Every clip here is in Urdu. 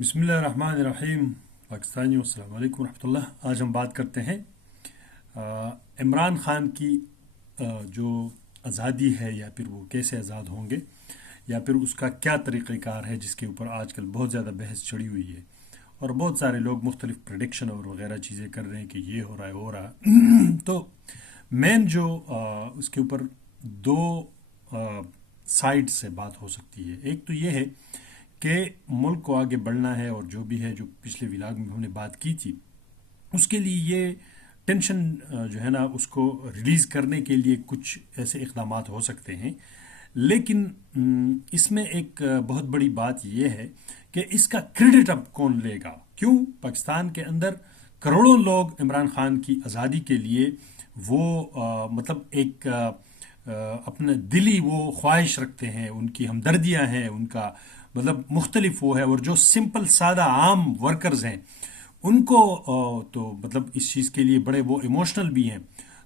بسم اللہ الرحمن الرحیم پاکستانی السلام علیکم ورحمۃ اللہ۔ آج ہم بات کرتے ہیں عمران خان کی جو آزادی ہے یا پھر وہ کیسے آزاد ہوں گے یا پھر اس کا کیا طریقہ کار ہے، جس کے اوپر آج کل بہت زیادہ بحث چڑھی ہوئی ہے اور بہت سارے لوگ مختلف پریڈکشن اور وغیرہ چیزیں کر رہے ہیں کہ یہ ہو رہا ہے ہو رہا ہے تو مین جو اس کے اوپر دو سائڈ سے بات ہو سکتی ہے۔ ایک تو یہ ہے کہ ملک کو آگے بڑھنا ہے، اور جو بھی ہے جو پچھلے ولاگ میں ہم نے بات کی تھی اس کے لیے یہ ٹینشن جو ہے نا اس کو ریلیز کرنے کے لیے کچھ ایسے اقدامات ہو سکتے ہیں، لیکن اس میں ایک بہت بڑی بات یہ ہے کہ اس کا کریڈٹ اب کون لے گا۔ کیوں؟ پاکستان کے اندر کروڑوں لوگ عمران خان کی آزادی کے لیے وہ مطلب ایک اپنے دلی وہ خواہش رکھتے ہیں، ان کی ہمدردیاں ہیں، ان کا مطلب مختلف وہ ہے، اور جو سمپل سادہ عام ورکرز ہیں ان کو تو مطلب اس چیز کے لیے بڑے وہ ایموشنل بھی ہیں۔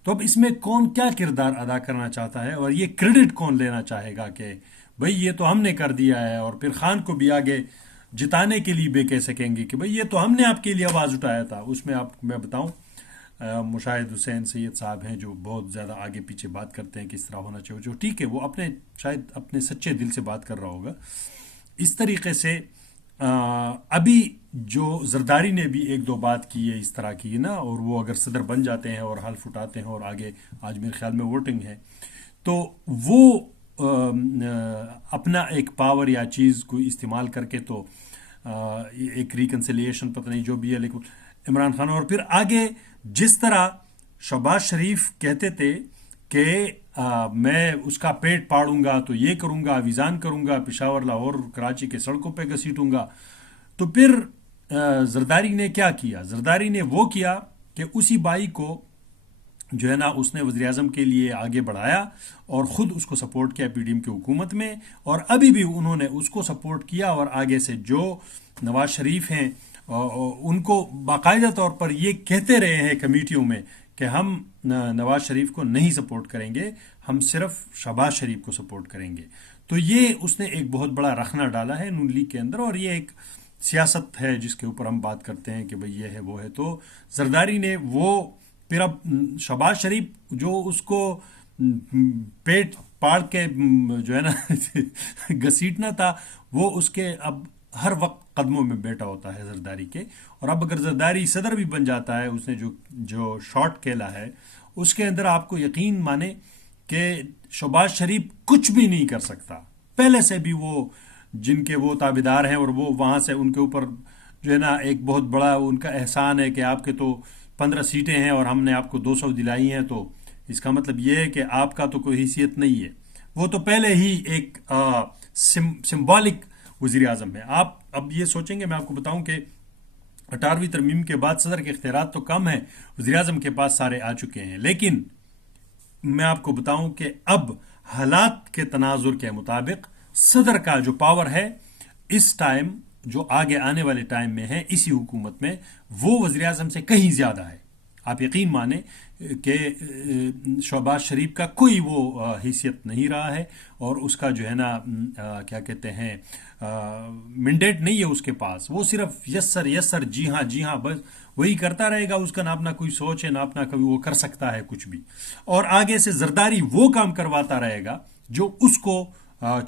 تو اب اس میں کون کیا کردار ادا کرنا چاہتا ہے اور یہ کریڈٹ کون لینا چاہے گا کہ بھئی یہ تو ہم نے کر دیا ہے، اور پھر خان کو بھی آگے جتانے کے لیے بھی کہہ سکیں گے کہ بھئی یہ تو ہم نے آپ کے لیے آواز اٹھایا تھا۔ اس میں آپ میں بتاؤں مشاہد حسین سید صاحب ہیں جو بہت زیادہ آگے پیچھے بات کرتے ہیں کس طرح ہونا چاہیے، جو ٹھیک ہے وہ اپنے شاید اپنے سچے دل سے بات کر رہا ہوگا۔ اس طریقے سے ابھی جو زرداری نے بھی ایک دو بات کی ہے اس طرح کی نا، اور وہ اگر صدر بن جاتے ہیں اور حلف اٹھاتے ہیں اور آگے آج میرے خیال میں ووٹنگ ہے تو وہ اپنا ایک پاور یا چیز کو استعمال کر کے تو ایک ریکنسیلیشن پتہ نہیں جو بھی ہے، لیکن عمران خان اور پھر آگے جس طرح شہباز شریف کہتے تھے کہ میں اس کا پیٹ پاڑوں گا تو یہ کروں گا، ویزان کروں گا، پشاور لاہور کراچی کے سڑکوں پہ گھسیٹوں گا، تو پھر زرداری نے کیا کیا؟ زرداری نے وہ کیا کہ اسی بائی کو جو ہے نا اس نے وزیر اعظم کے لیے آگے بڑھایا اور خود اس کو سپورٹ کیا پی ڈی ایم کی حکومت میں، اور ابھی بھی انہوں نے اس کو سپورٹ کیا، اور آگے سے جو نواز شریف ہیں ان کو باقاعدہ طور پر یہ کہتے رہے ہیں کمیٹیوں میں کہ ہم نواز شریف کو نہیں سپورٹ کریں گے، ہم صرف شہباز شریف کو سپورٹ کریں گے۔ تو یہ اس نے ایک بہت بڑا رخنہ ڈالا ہے نون لیگ کے اندر، اور یہ ایک سیاست ہے جس کے اوپر ہم بات کرتے ہیں کہ بھئی یہ ہے وہ ہے۔ تو زرداری نے وہ پھر اب شہباز شریف جو اس کو پیٹ پاڑ کے جو ہے نا گھسیٹنا تھا، وہ اس کے اب ہر وقت قدموں میں بیٹھا ہوتا ہے زرداری کے۔ اور اب اگر زرداری صدر بھی بن جاتا ہے، اس نے جو شارٹ کھیلا ہے اس کے اندر آپ کو یقین مانے کہ شہباز شریف کچھ بھی نہیں کر سکتا۔ پہلے سے بھی وہ جن کے وہ تابعدار ہیں اور وہ وہاں سے ان کے اوپر جو ہے نا ایک بہت بڑا ان کا احسان ہے کہ آپ کے تو 15 سیٹیں ہیں اور ہم نے آپ کو 200 دلائی ہیں، تو اس کا مطلب یہ ہے کہ آپ کا تو کوئی حیثیت نہیں ہے۔ وہ تو پہلے ہی ایک سمبولک وزیر اعظم ہے۔ آپ اب یہ سوچیں گے، میں آپ کو بتاؤں کہ 18ویں ترمیم کے بعد صدر کے اختیارات تو کم ہیں، وزیر اعظم کے پاس سارے آ چکے ہیں، لیکن میں آپ کو بتاؤں کہ اب حالات کے تناظر کے مطابق صدر کا جو پاور ہے اس ٹائم جو آگے آنے والے ٹائم میں ہے اسی حکومت میں، وہ وزیر اعظم سے کہیں زیادہ ہے۔ آپ یقین مانیں کہ شہباز شریف کا کوئی وہ حیثیت نہیں رہا ہے، اور اس کا جو ہے نا کیا کہتے ہیں مینڈیٹ نہیں ہے اس کے پاس، وہ صرف یس سر یس سر جی ہاں بس وہی کرتا رہے گا۔ اس کا نہ اپنا کوئی سوچ ہے نہ اپنا کبھی وہ کر سکتا ہے کچھ بھی، اور آگے سے زرداری وہ کام کرواتا رہے گا جو اس کو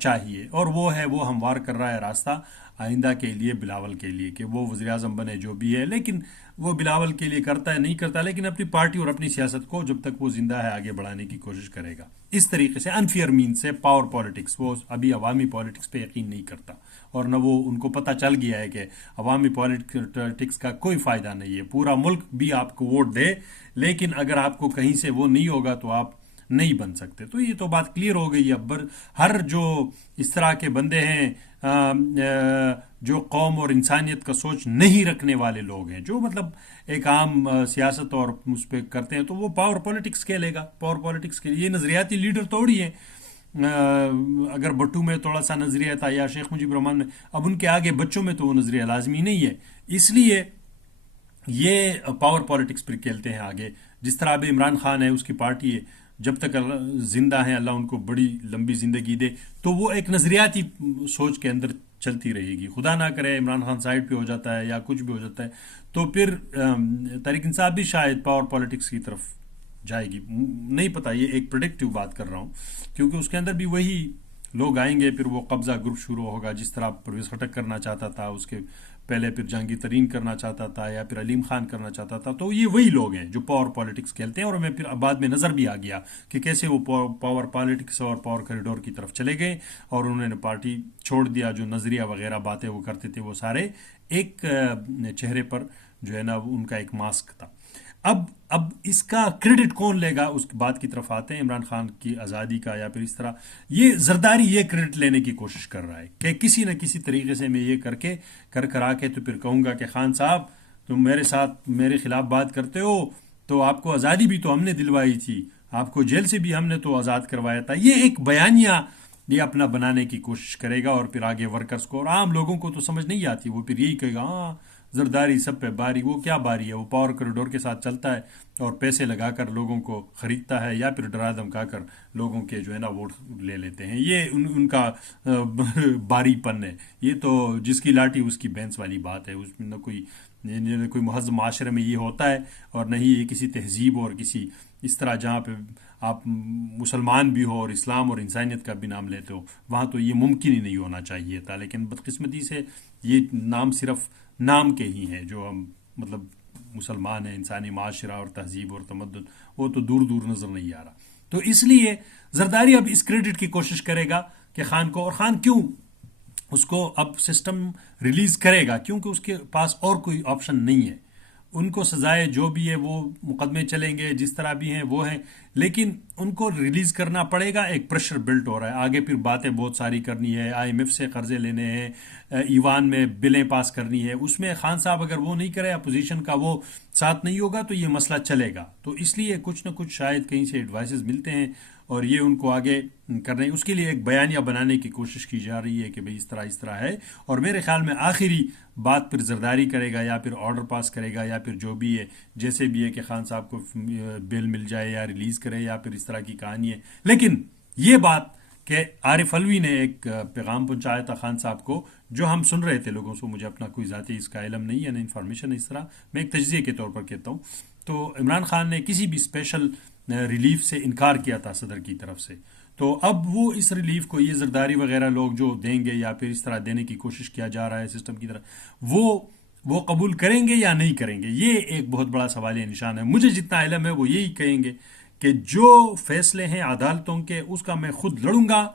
چاہیے، اور وہ ہے وہ ہموار کر رہا ہے راستہ آئندہ کے لیے بلاول کے لیے کہ وہ وزیر اعظم بنے جو بھی ہے، لیکن وہ بلاول کے لیے کرتا ہے نہیں کرتا، لیکن اپنی پارٹی اور اپنی سیاست کو جب تک وہ زندہ ہے آگے بڑھانے کی کوشش کرے گا۔ اس طریقے سے انفیئر مین سے پاور پالیٹکس، وہ ابھی عوامی پالیٹکس پہ یقین نہیں کرتا، اور نہ وہ ان کو پتہ چل گیا ہے کہ عوامی پالیٹکس کا کوئی فائدہ نہیں ہے۔ پورا ملک بھی آپ کو ووٹ دے، لیکن اگر آپ کو کہیں سے وہ نہیں ہوگا تو آپ نہیں بن سکتے۔ تو یہ تو بات کلیئر ہو گئی۔ اب ہر جو اس طرح کے بندے ہیں جو قوم اور انسانیت کا سوچ نہیں رکھنے والے لوگ ہیں، جو مطلب ایک عام سیاست اور اس پہ کرتے ہیں، تو وہ پاور پالیٹکس کے لے گا۔ پاور پالیٹکس کے لیے یہ نظریاتی لیڈر توڑی ہیں۔ اگر بٹو میں تھوڑا سا نظریہ تھا یا شیخ مجیب الرحمان میں، اب ان کے آگے بچوں میں تو وہ نظریہ لازمی نہیں ہے، اس لیے یہ پاور پالیٹکس پر کھیلتے ہیں آگے۔ جس طرح ابھی عمران خان ہے، اس کی پارٹی ہے، جب تک زندہ ہیں اللہ ان کو بڑی لمبی زندگی دے، تو وہ ایک نظریاتی سوچ کے اندر چلتی رہے گی. خدا نہ کرے عمران خان سائڈ پہ ہو جاتا ہے یا کچھ بھی ہو جاتا ہے تو پھر تحریک انصاف بھی شاید پاور پالیٹکس کی طرف جائے گی. نہیں پتہ, یہ ایک پروڈکٹیو بات کر رہا ہوں کیونکہ اس کے اندر بھی وہی لوگ آئیں گے, پھر وہ قبضہ گروپ شروع ہوگا. جس طرح پرویز خٹک کرنا چاہتا تھا, اس کے پہلے پھر جہانگیر ترین کرنا چاہتا تھا, یا پھر علیم خان کرنا چاہتا تھا, تو یہ وہی لوگ ہیں جو پاور پالیٹکس کھیلتے ہیں. اور ہمیں پھر بعد میں نظر بھی آ گیا کہ کیسے وہ پاور پالیٹکس اور پاور کوریڈور کی طرف چلے گئے اور انہوں نے پارٹی چھوڑ دیا. جو نظریہ وغیرہ باتیں وہ کرتے تھے وہ سارے ایک چہرے پر جو ہے نا ان کا ایک ماسک تھا. اب اس کا کریڈٹ کون لے گا, اس بات کی طرف آتے ہیں. عمران خان کی آزادی کا یا پھر اس طرح یہ زرداری یہ کریڈٹ لینے کی کوشش کر رہا ہے کہ کسی نہ کسی طریقے سے میں یہ کر آ کے تو پھر کہوں گا کہ خان صاحب تم میرے ساتھ میرے خلاف بات کرتے ہو تو آپ کو آزادی بھی تو ہم نے دلوائی تھی, آپ کو جیل سے بھی ہم نے تو آزاد کروایا تھا. یہ ایک بیانیہ یہ اپنا بنانے کی کوشش کرے گا, اور پھر آگے ورکرز کو اور عام لوگوں کو تو سمجھ نہیں آتی, وہ پھر یہی کہے گا ہاں زرداری سب پہ باری. وہ کیا باری ہے, وہ پاور کوریڈور کے ساتھ چلتا ہے اور پیسے لگا کر لوگوں کو خریدتا ہے یا پھر ڈرا دھمکا کر لوگوں کے جو ہے نا ووٹ لے لیتے ہیں. یہ ان کا باری پن ہے. یہ تو جس کی لاٹھی اس کی بھینس والی بات ہے. اس میں نہ کوئی مہذب معاشرے میں یہ ہوتا ہے, اور نہ ہی یہ کسی تہذیب اور کسی اس طرح جہاں پہ آپ مسلمان بھی ہو اور اسلام اور انسانیت کا بھی نام لیتے ہو, وہاں تو یہ ممکن ہی نہیں ہونا چاہیے تھا. لیکن بدقسمتی سے یہ نام صرف نام کے ہی ہیں. جو ہم مطلب مسلمان ہیں, انسانی معاشرہ اور تہذیب اور تمدن وہ تو دور دور نظر نہیں آ رہا. تو اس لیے زرداری اب اس کریڈٹ کی کوشش کرے گا کہ خان کو, اور خان کیوں اس کو اب سسٹم ریلیز کرے گا, کیونکہ اس کے پاس اور کوئی آپشن نہیں ہے. ان کو سزائے جو بھی ہے وہ مقدمے چلیں گے جس طرح بھی ہیں وہ ہیں, لیکن ان کو ریلیز کرنا پڑے گا. ایک پریشر بلٹ ہو رہا ہے, آگے پھر باتیں بہت ساری کرنی ہے, آئی ایم ایف سے قرضے لینے ہیں, ایوان میں بلیں پاس کرنی ہے. اس میں خان صاحب اگر وہ نہیں کرے, اپوزیشن کا وہ ساتھ نہیں ہوگا تو یہ مسئلہ چلے گا. تو اس لیے کچھ نہ کچھ شاید کہیں سے ایڈوائسز ملتے ہیں اور یہ ان کو آگے کرنے, اس کے لیے ایک بیانیہ بنانے کی کوشش کی جا رہی ہے کہ بھئی اس طرح ہے. اور میرے خیال میں آخری بات پھر زرداری کرے گا یا پھر آرڈر پاس کرے گا یا پھر جو بھی ہے جیسے بھی ہے کہ خان صاحب کو بیل مل جائے یا ریلیز کرے یا پھر اس طرح کی کہانی ہے. لیکن یہ بات کہ عارف علوی نے ایک پیغام پہنچایا تھا خان صاحب کو, جو ہم سن رہے تھے لوگوں سے, مجھے اپنا کوئی ذاتی اس کا علم نہیں ہے نہ انفارمیشن, اس طرح میں ایک تجزیے کے طور پر کہتا ہوں. تو عمران خان نے کسی بھی اسپیشل ریلیف سے انکار کیا تھا صدر کی طرف سے. تو اب وہ اس ریلیف کو یہ زرداری وغیرہ لوگ جو دیں گے یا پھر اس طرح دینے کی کوشش کیا جا رہا ہے سسٹم کی طرف, وہ قبول کریں گے یا نہیں کریں گے, یہ ایک بہت بڑا سوالیہ نشان ہے. مجھے جتنا علم ہے وہ یہی کہیں گے کہ جو فیصلے ہیں عدالتوں کے اس کا میں خود لڑوں گا,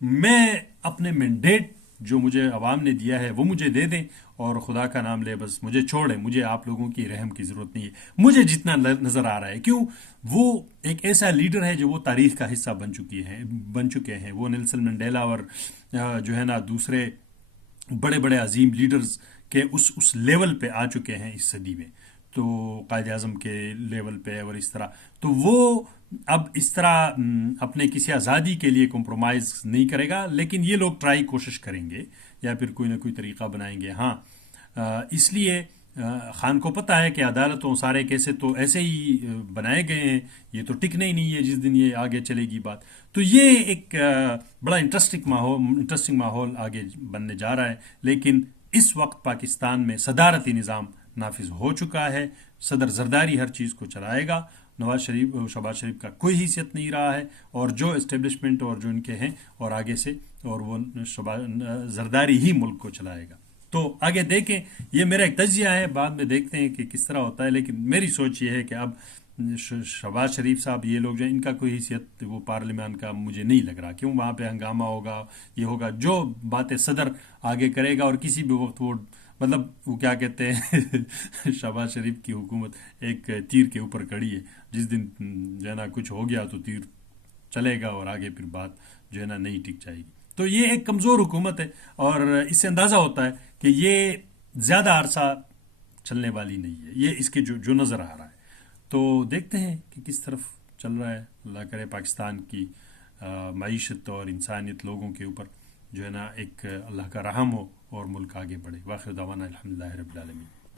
میں اپنے مینڈیٹ جو مجھے عوام نے دیا ہے وہ مجھے دے دیں اور خدا کا نام لے بس مجھے چھوڑیں, مجھے آپ لوگوں کی رحم کی ضرورت نہیں ہے. مجھے جتنا نظر آ رہا ہے, کیوں وہ ایک ایسا لیڈر ہے جو وہ تاریخ کا حصہ بن چکے ہیں. وہ نیلسن منڈیلا اور جو ہے نا دوسرے بڑے بڑے عظیم لیڈرز کے اس لیول پہ آ چکے ہیں اس صدی میں, تو قائد اعظم کے لیول پہ اور اس طرح. تو وہ اب اس طرح اپنے کسی آزادی کے لیے کمپرومائز نہیں کرے گا, لیکن یہ لوگ کوشش کریں گے یا پھر کوئی نہ کوئی طریقہ بنائیں گے. ہاں اس لیے خان کو پتہ ہے کہ عدالتوں سارے کیسے تو ایسے ہی بنائے گئے ہیں, یہ تو ٹکنے ہی نہیں ہے جس دن یہ آگے چلے گی بات. تو یہ ایک بڑا انٹرسٹنگ ماحول آگے بننے جا رہا ہے. لیکن اس وقت پاکستان میں صدارتی نظام نافذ ہو چکا ہے. صدر زرداری ہر چیز کو چلائے گا, شہباز شریف کا کوئی حیثیت نہیں رہا ہے, اور جو اسٹیبلشمنٹ اور جو ان کے ہیں اور آگے سے, اور وہ زرداری ہی ملک کو چلائے گا. تو آگے دیکھیں, یہ میرا ایک تجزیہ ہے, بعد میں دیکھتے ہیں کہ کس طرح ہوتا ہے. لیکن میری سوچ یہ ہے کہ اب شہباز شریف صاحب یہ لوگ جو ان کا کوئی حیثیت وہ پارلیمان کا مجھے نہیں لگ رہا, کیوں وہاں پہ ہنگامہ ہوگا, یہ ہوگا جو باتیں صدر آگے کرے گا, اور کسی بھی وقت وہ مطلب وہ کیا کہتے ہیں شہباز شریف کی حکومت ایک تیر کے اوپر کھڑی ہے, جس دن جو ہے نا کچھ ہو گیا تو تیر چلے گا اور آگے پھر بات جو ہے نا نہیں ٹک جائے گی. تو یہ ایک کمزور حکومت ہے, اور اس سے اندازہ ہوتا ہے کہ یہ زیادہ عرصہ چلنے والی نہیں ہے, یہ اس کے جو نظر آ رہا ہے. تو دیکھتے ہیں کہ کس طرف چل رہا ہے. اللہ کرے پاکستان کی معیشت اور انسانیت لوگوں کے اوپر جو ہے نا ایک اللہ کا رحم ہو اور ملک آگے بڑھے. واخر دعوانا الحمدللہ رب العالمین.